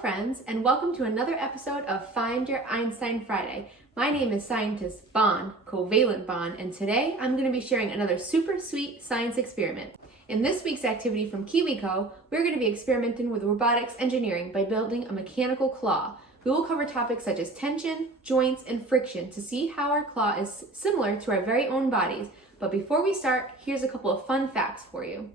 friends, and welcome to another episode of Find Your Einstein Friday. My name is scientist Bond, covalent bond, and today I'm going to be sharing another super sweet science experiment. In this week's activity from KiwiCo, we're going to be experimenting with robotics engineering by building a mechanical claw. We will cover topics such as tension, joints, and friction to see how our claw is similar to our very own bodies. But before we start, here's a couple of fun facts for you.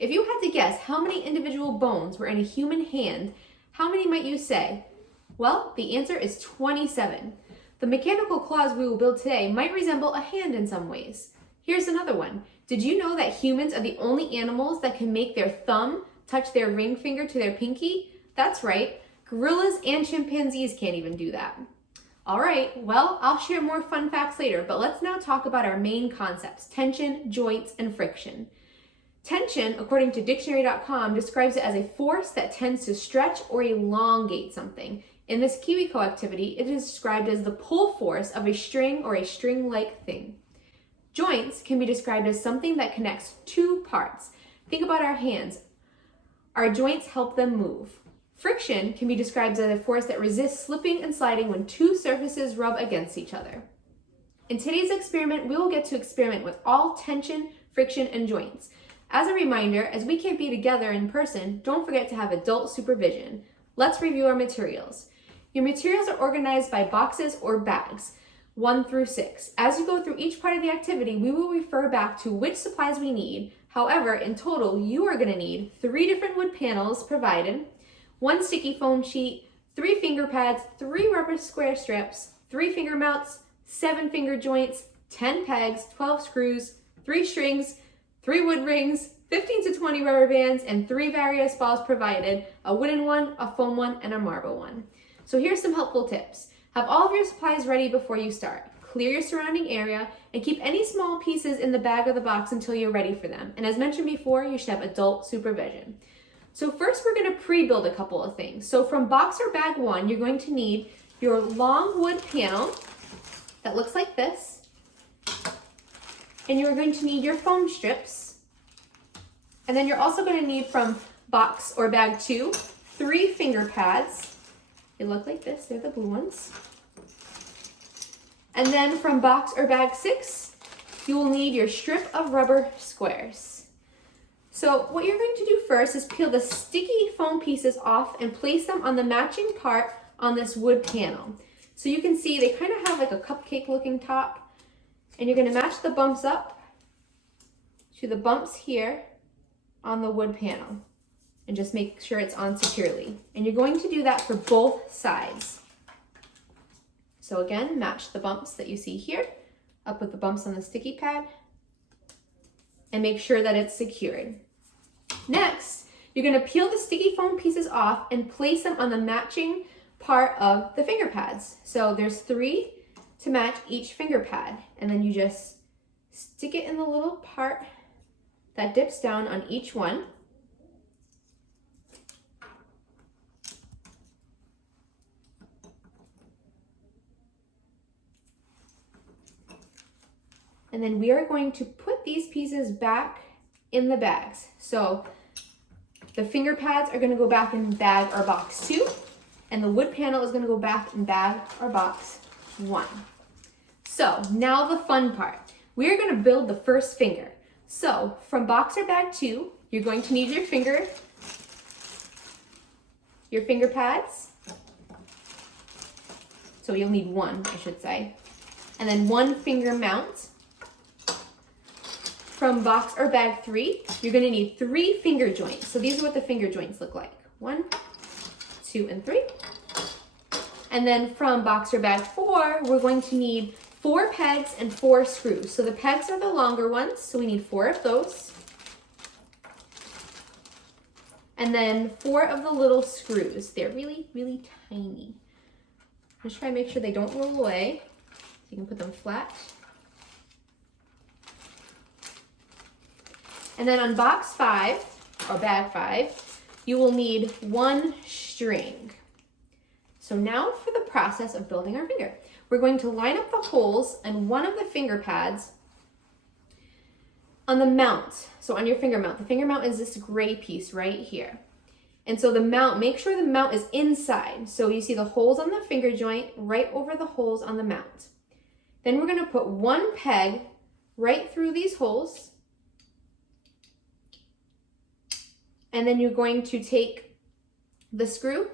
If you had to guess how many individual bones were in a human hand, how many might you say? Well, the answer is 27. The mechanical claws we will build today might resemble a hand in some ways. Here's another one. Did you know that humans are the only animals that can make their thumb touch their ring finger to their pinky? That's right. Gorillas and chimpanzees can't even do that. All right, well, I'll share more fun facts later, but let's now talk about our main concepts: tension, joints, and friction. Tension, according to dictionary.com, describes it as a force that tends to stretch or elongate something. In this KiwiCo activity, it is described as the pull force of a string or a string-like thing. Joints can be described as something that connects two parts. Think about our hands. Our joints help them move. Friction can be described as a force that resists slipping and sliding when two surfaces rub against each other. In today's experiment, we will get to experiment with all tension, friction, and joints. As a reminder, as we can't be together in person, don't forget to have adult supervision. Let's review our materials. Your materials are organized by boxes or bags, 1 through 6. As you go through each part of the activity, we will refer back to which supplies we need. However, in total, you are going to need 3 different wood panels provided, 1 sticky foam sheet, 3 finger pads, 3 rubber square strips, 3 finger mounts, 7 finger joints, 10 pegs, 12 screws, 3 strings, 3 wood rings, 15 to 20 rubber bands, and 3 various balls provided, a wooden one, a foam one, and a marble one. So here's some helpful tips. Have all of your supplies ready before you start. Clear your surrounding area and keep any small pieces in the bag or the box until you're ready for them. And as mentioned before, you should have adult supervision. So first we're going to pre-build a couple of things. So from box or bag 1, you're going to need your long wood panel that looks like this. And you're going to need your foam strips. And then you're also going to need from box or bag 2, 3 finger pads. They look like this, they're the blue ones. And then from box or bag 6, you will need your strip of rubber squares. So what you're going to do first is peel the sticky foam pieces off and place them on the matching part on this wood panel. So you can see they kind of have like a cupcake looking top. And you're going to match the bumps up to the bumps here on the wood panel and just make sure it's on securely. And you're going to do that for both sides. So again, match the bumps that you see here up with the bumps on the sticky pad and make sure that it's secured. Next, you're going to peel the sticky foam pieces off and place them on the matching part of the finger pads. So there's 3 to match each finger pad, and then you just stick it in the little part that dips down on each one. And then we are going to put these pieces back in the bags. So the finger pads are going to go back in bag or box 2, and the wood panel is going to go back in bag or box 1. So now the fun part. We are going to build the first finger. So from box or bag 2, you're going to need your finger pads. So you'll need 1, I should say. And then 1 finger mount. From box or bag 3, you're going to need 3 finger joints. So these are what the finger joints look like. 1, 2, and 3. And then from box or bag 4, we're going to need 4 pegs and 4 screws. So the pegs are the longer ones, so we need 4 of those. And then 4 of the little screws. They're really, really tiny. Just try to make sure they don't roll away. So you can put them flat. And then on box 5, or bag 5, you will need 1 string. So now for the process of building our finger. We're going to line up the holes in one of the finger pads on the mount. So on your finger mount, the finger mount is this gray piece right here. And so the mount, make sure the mount is inside. So you see the holes on the finger joint right over the holes on the mount. Then we're going to put one peg right through these holes. And then you're going to take the screw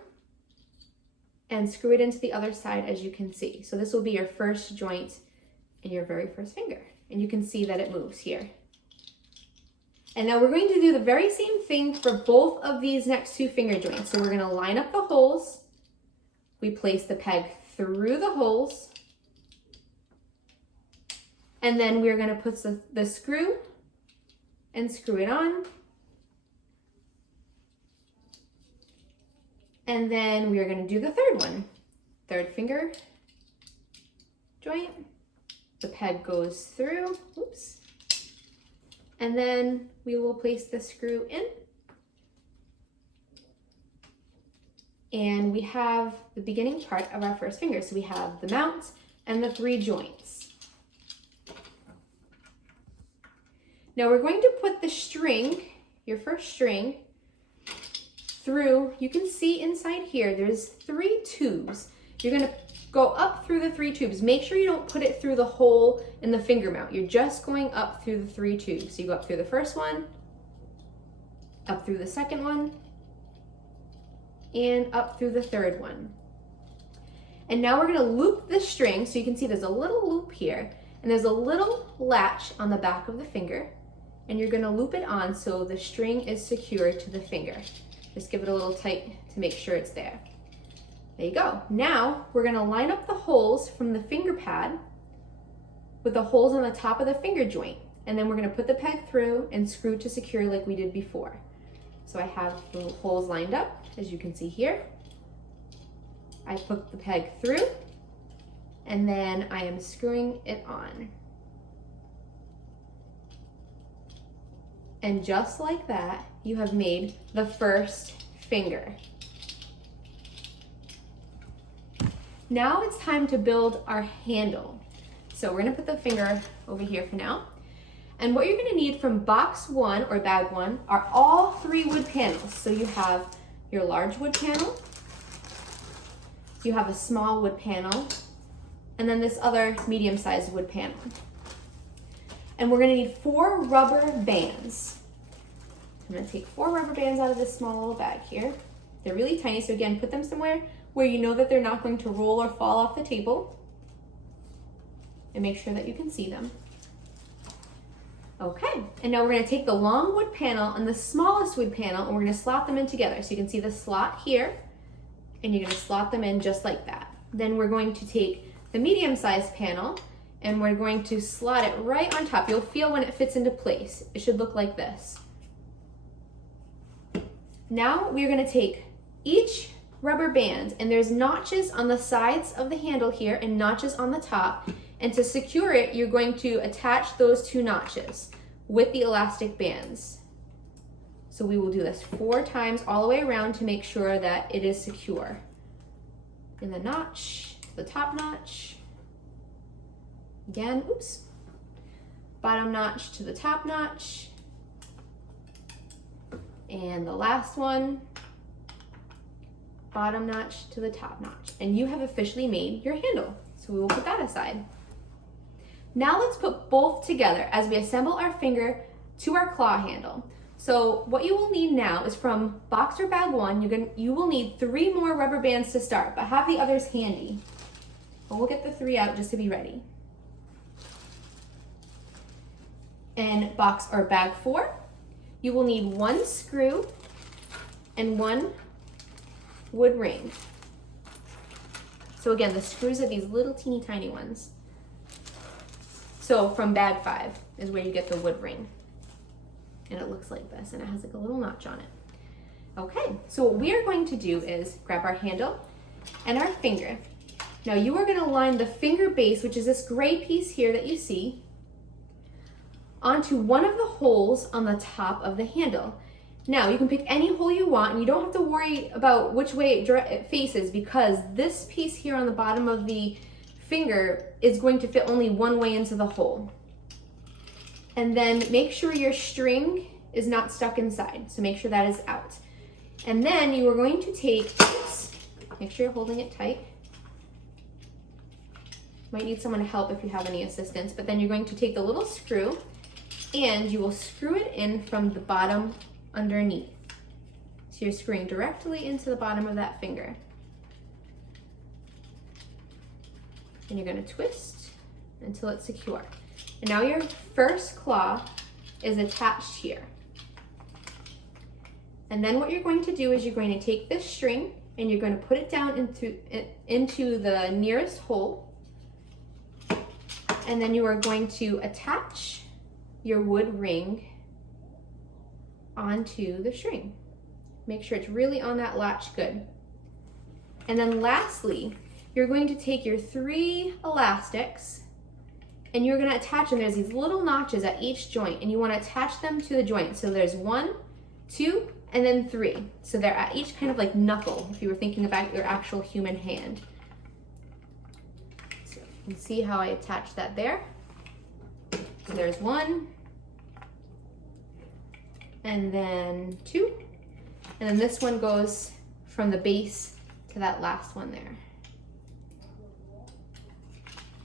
and screw it into the other side, as you can see. So this will be your first joint in your very first finger. And you can see that it moves here. And now we're going to do the very same thing for both of these next two finger joints. So we're going to line up the holes. We place the peg through the holes. And then we're going to put the screw and screw it on. And then we are going to do the third one. Third finger joint. The peg goes through. Oops. And then we will place the screw in. And we have the beginning part of our first finger. So we have the mount and the three joints. Now we're going to put the string, your first string, through. You can see inside here, there's 3 tubes. You're going to go up through the 3 tubes. Make sure you don't put it through the hole in the finger mount. You're just going up through the 3 tubes. So you go up through the first one, up through the second one, and up through the third one. And now we're going to loop the string. So you can see there's a little loop here, and there's a little latch on the back of the finger, and you're going to loop it on so the string is secured to the finger. Just give it a little tight to make sure it's there. There you go. Now we're going to line up the holes from the finger pad with the holes on the top of the finger joint. And then we're going to put the peg through and screw to secure like we did before. So I have the holes lined up, as you can see here. I put the peg through, and then I am screwing it on. And just like that, you have made the first finger. Now it's time to build our handle. So we're gonna put the finger over here for now. And what you're gonna need from box 1 or bag 1 are all 3 wood panels. So you have your large wood panel, you have a small wood panel, and then this other medium-sized wood panel. And we're gonna need 4 rubber bands. I'm gonna take 4 rubber bands out of this small little bag here. They're really tiny, so again, put them somewhere where you know that they're not going to roll or fall off the table. And make sure that you can see them. Okay, and now we're gonna take the long wood panel and the smallest wood panel, and we're gonna slot them in together. So you can see the slot here, and you're gonna slot them in just like that. Then we're going to take the medium-sized panel, and we're going to slot it right on top. You'll feel when it fits into place. It should look like this. Now we're gonna take each rubber band, and there's notches on the sides of the handle here and notches on the top. And to secure it, you're going to attach those 2 notches with the elastic bands. So we will do this 4 times all the way around to make sure that it is secure. In the notch, the top notch. Again, oops. Bottom notch to the top notch. And the last one, bottom notch to the top notch. And you have officially made your handle. So we will put that aside. Now let's put both together as we assemble our finger to our claw handle. So what you will need now is from box or bag 1, you will need 3 more rubber bands to start, but have the others handy. And we'll get the 3 out just to be ready. In box or bag 4, you will need 1 screw and 1 wood ring. So again, the screws are these little teeny tiny ones. So from bag 5 is where you get the wood ring. And it looks like this, and it has like a little notch on it. Okay, so what we are going to do is grab our handle and our finger. Now you are gonna line the finger base, which is this gray piece here that you see, onto one of the holes on the top of the handle. Now you can pick any hole you want, and you don't have to worry about which way it faces, because this piece here on the bottom of the finger is going to fit only one way into the hole. And then make sure your string is not stuck inside, so make sure that is out. And then you are going to take this, make sure you're holding it tight. Might need someone to help if you have any assistance, but then you're going to take the little screw and you will screw it in from the bottom underneath. So you're screwing directly into the bottom of that finger. And you're going to twist until it's secure. And now your first claw is attached here. And then what you're going to do is you're going to take this string and you're going to put it down into the nearest hole. And then you are going to attach your wood ring onto the string. Make sure it's really on that latch good. And then lastly, you're going to take your 3 elastics and you're going to attach them. There's these little notches at each joint and you want to attach them to the joint. So there's 1, 2, and then 3. So they're at each kind of like knuckle if you were thinking about your actual human hand. So you can see how I attached that there. So there's 1, and then 2, and then this one goes from the base to that last one there.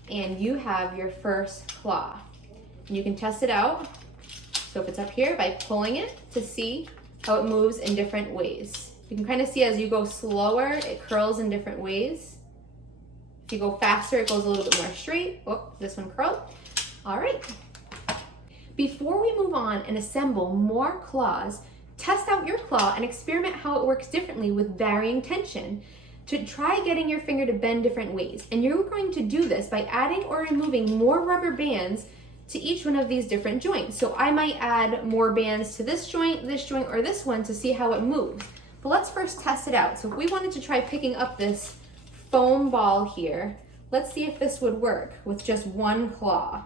And you have your first claw. And you can test it out. So if it's up here, by pulling it to see how it moves in different ways. You can kind of see as you go slower, it curls in different ways. If you go faster, it goes a little bit more straight. Oh, this one curled. All right. Before we move on and assemble more claws, test out your claw and experiment how it works differently with varying tension to try getting your finger to bend different ways. And you're going to do this by adding or removing more rubber bands to each one of these different joints. So I might add more bands to this joint, or this one to see how it moves. But let's first test it out. So if we wanted to try picking up this foam ball here, let's see if this would work with just 1 claw.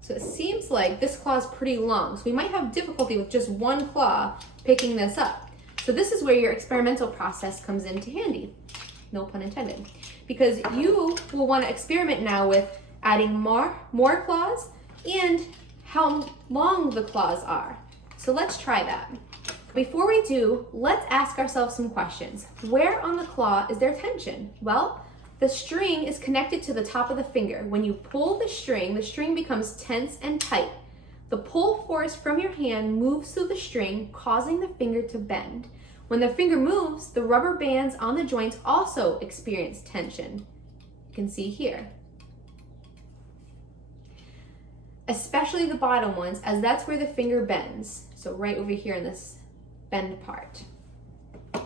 So it seems like this claw is pretty long, so we might have difficulty with just 1 claw picking this up. So this is where your experimental process comes into handy, no pun intended, because you will want to experiment now with adding more claws and how long the claws are. So let's try that. Before we do, let's ask ourselves some questions. Where on the claw is there tension? Well, the string is connected to the top of the finger. When you pull the string becomes tense and tight. The pull force from your hand moves through the string, causing the finger to bend. When the finger moves, the rubber bands on the joints also experience tension. You can see here. Especially the bottom ones, as that's where the finger bends. So right over here in this bend part.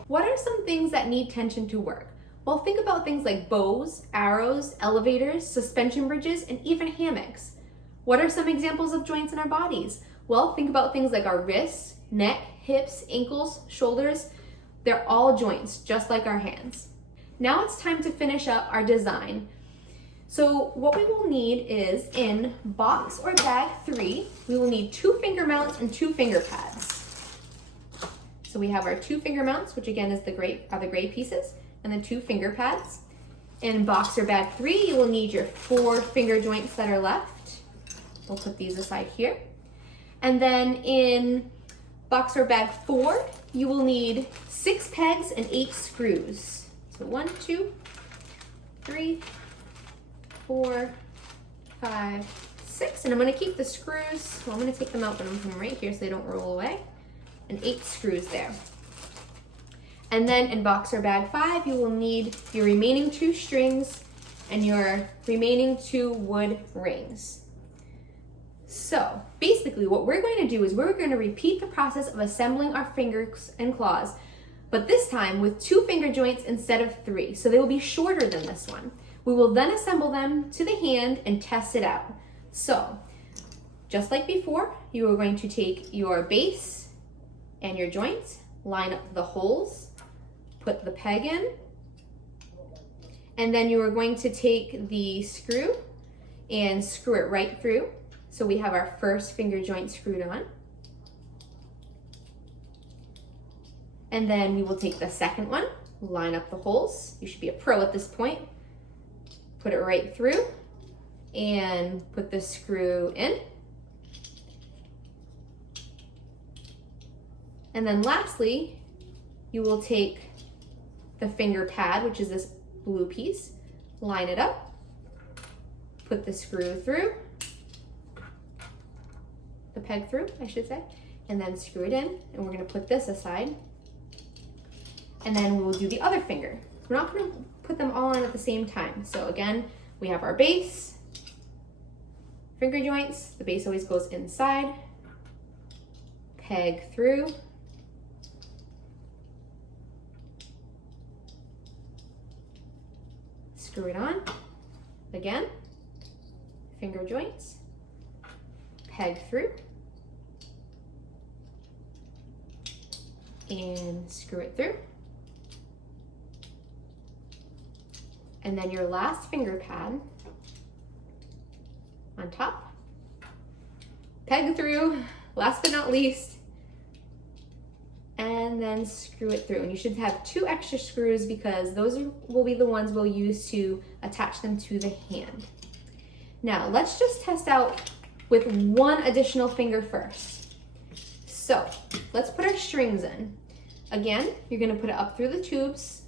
What are some things that need tension to work? Well, think about things like bows, arrows, elevators, suspension bridges, and even hammocks. What are some examples of joints in our bodies? Well, think about things like our wrists, neck, hips, ankles, shoulders. They're all joints, just like our hands. Now it's time to finish up our design. So what we will need is, in box or bag 3, we will need 2 finger mounts and 2 finger pads. So we have our 2 finger mounts, which again is the gray pieces, and the 2 finger pads. In box or bag 3, you will need your 4 finger joints that are left. We'll put these aside here. And then in box or bag 4, you will need 6 pegs and 8 screws. So 1, 2, 3, 4, 5, 6. And I'm going to keep the screws, well, I'm going to take them out, but I'm going to put them right here so they don't roll away. And 8 screws there. And then in box or bag 5, you will need your remaining 2 strings and your remaining 2 wood rings. So basically what we're going to do is we're going to repeat the process of assembling our fingers and claws, but this time with 2 finger joints instead of 3. So they will be shorter than this one. We will then assemble them to the hand and test it out. So just like before, you are going to take your base and your joints, line up the holes, put the peg in, and then you are going to take the screw and screw it right through. So we have our first finger joint screwed on. And then we will take the second one, line up the holes. You should be a pro at this point. Put it right through and put the screw in. And then lastly, you will take the finger pad, which is this blue piece, line it up, put the screw through, the peg through, I should say, and then screw it in. And we're gonna put this aside. And then we will do the other finger. We're not gonna put them all on at the same time. So again, we have our base, finger joints, the base always goes inside, peg through, screw it on, again, finger joints, peg through, and screw it through. And then your last finger pad on top, peg through, last but not least, and then screw it through. And you should have 2 extra screws because those will be the ones we'll use to attach them to the hand. Now let's just test out with 1 additional finger first. So let's put our strings in. Again, you're gonna put it up through the tubes.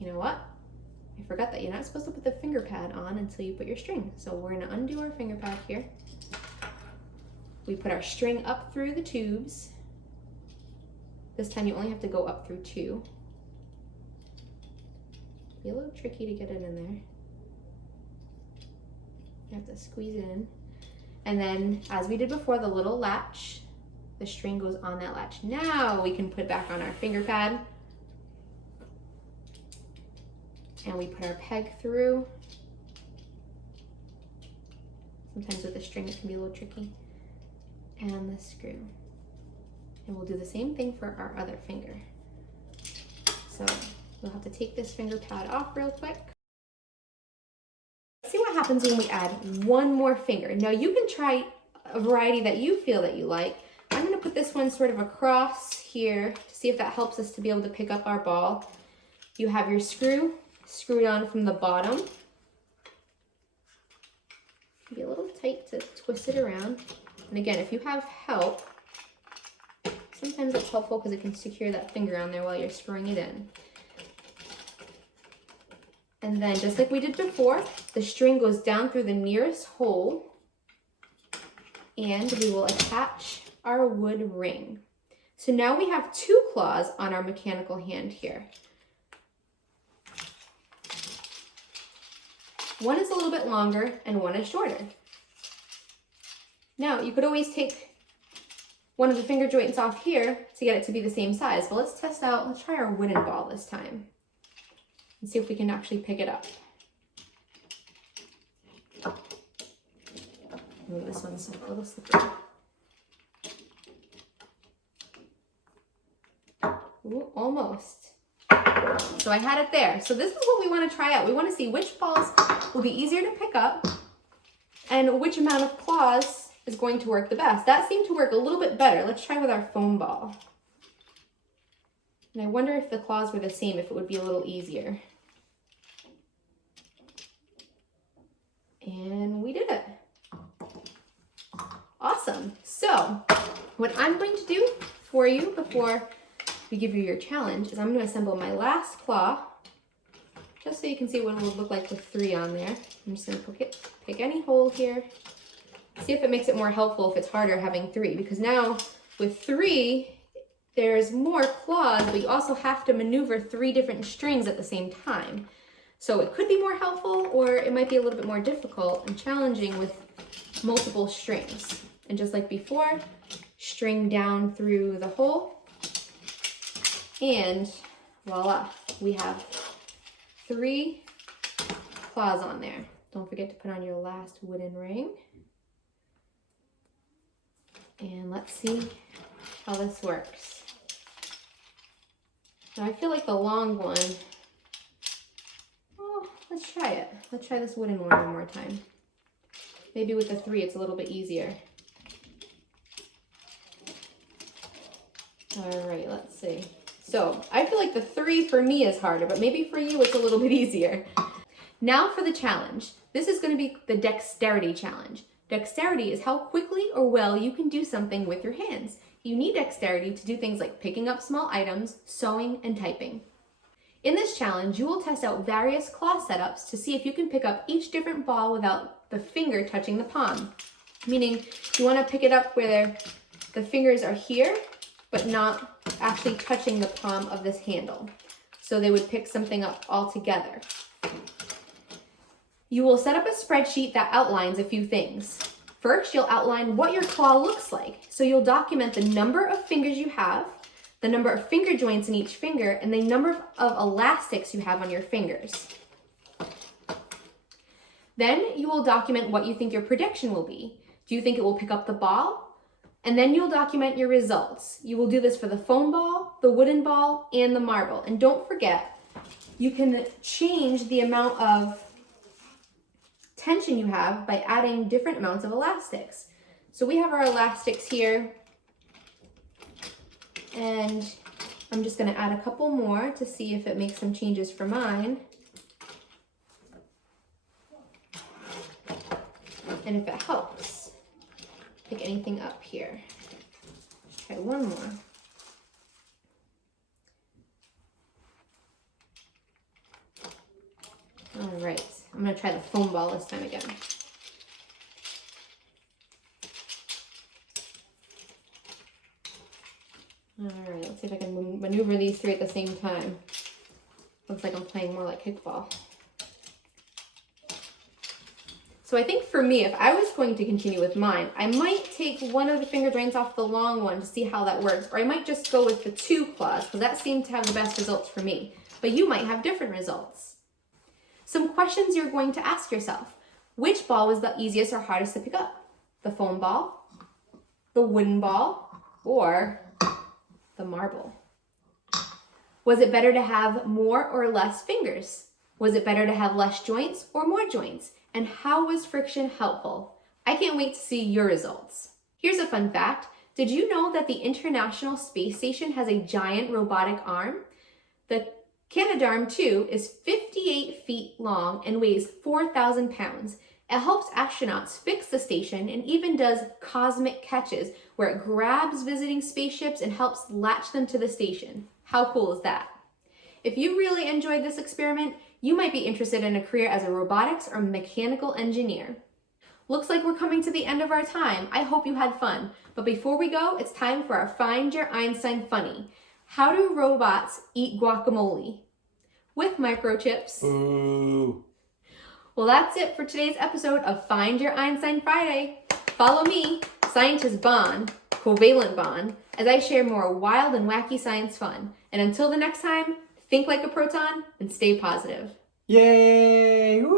You know what? I forgot that you're not supposed to put the finger pad on until you put your string. So we're gonna undo our finger pad here. We put our string up through the tubes. This time you only have to go up through 2. Be a little tricky to get it in there. You have to squeeze it in. And then, as we did before, the little latch, the string goes on that latch. Now we can put back on our finger pad. And we put our peg through. Sometimes with the string it can be a little tricky. And the screw. And we'll do the same thing for our other finger. So we'll have to take this finger pad off real quick. Let's see what happens when we add 1 more finger. Now you can try a variety that you feel that you like. I'm gonna put this one sort of across here to see if that helps us to be able to pick up our ball. You have your screw screwed on from the bottom. Be a little tight to twist it around. And again, if you have help, sometimes it's helpful because it can secure that finger on there while you're screwing it in. And then just like we did before, the string goes down through the nearest hole and we will attach our wood ring. So now we have 2 claws on our mechanical hand here. One is a little bit longer and one is shorter. Now you could always take one of the finger joints off here to get it to be the same size, but let's try our wooden ball this time and see if we can actually pick it up. Ooh, this one's a little slippery. Ooh, almost. So I had it there. So this is what we want to try out. We want to see which balls will be easier to pick up and which amount of claws is going to work the best. That seemed to work a little bit better. Let's try with our foam ball. And I wonder if the claws were the same, if it would be a little easier. And we did it. Awesome. So what I'm going to do for you before we give you your challenge is I'm going to assemble my last claw, just so you can see what it would look like with 3 on there. I'm just going to pick any hole here. See if it makes it more helpful if it's harder having 3, because now with 3, there's more claws, but you also have to maneuver 3 different strings at the same time. So it could be more helpful, or it might be a little bit more difficult and challenging with multiple strings. And just like before, string down through the hole, and voila, we have 3 claws on there. Don't forget to put on your last wooden ring. And let's see how this works. Now I feel like the long one, oh, let's try it. Let's try this wooden one more time. Maybe with the 3 it's a little bit easier. All right, let's see. So I feel like the 3 for me is harder, but maybe for you it's a little bit easier. Now for the challenge. This is going to be the dexterity challenge. Dexterity is how quickly or well you can do something with your hands. You need dexterity to do things like picking up small items, sewing, and typing. In this challenge, you will test out various claw setups to see if you can pick up each different ball without the finger touching the palm. Meaning, you want to pick it up where the fingers are here, but not actually touching the palm of this handle. So they would pick something up all together. You will set up a spreadsheet that outlines a few things. First, you'll outline what your claw looks like. So you'll document the number of fingers you have, the number of finger joints in each finger, and the number of elastics you have on your fingers. Then you will document what you think your prediction will be. Do you think it will pick up the ball? And then you'll document your results. You will do this for the foam ball, the wooden ball, and the marble. And don't forget, you can change the amount of tension you have by adding different amounts of elastics. So we have our elastics here, and I'm just going to add a couple more to see if it makes some changes for mine. And if it helps, pick anything up here. Let's try one more. All right, I'm going to try the foam ball this time again. All right, let's see if I can maneuver these three at the same time. Looks like I'm playing more like kickball. So I think for me, if I was going to continue with mine, I might take one of the finger joints off the long one to see how that works. Or I might just go with the 2 claws, because that seemed to have the best results for me. But you might have different results. Some questions you're going to ask yourself. Which ball was the easiest or hardest to pick up? The foam ball, the wooden ball, or the marble? Was it better to have more or less fingers? Was it better to have less joints or more joints? And how was friction helpful? I can't wait to see your results. Here's a fun fact. Did you know that the International Space Station has a giant robotic arm? The Canadarm2 is 58 feet long and weighs 4,000 pounds. It helps astronauts fix the station and even does cosmic catches where it grabs visiting spaceships and helps latch them to the station. How cool is that? If you really enjoyed this experiment, you might be interested in a career as a robotics or mechanical engineer. Looks like we're coming to the end of our time. I hope you had fun. But before we go, it's time for our Find Your Einstein Funny. How do robots eat guacamole? With microchips. Ooh. Well, that's it for today's episode of Find Your Einstein Friday. Follow me, Scientist Bon, Covalent Bon, as I share more wild and wacky science fun. And until the next time, think like a proton and stay positive. Yay! Woo!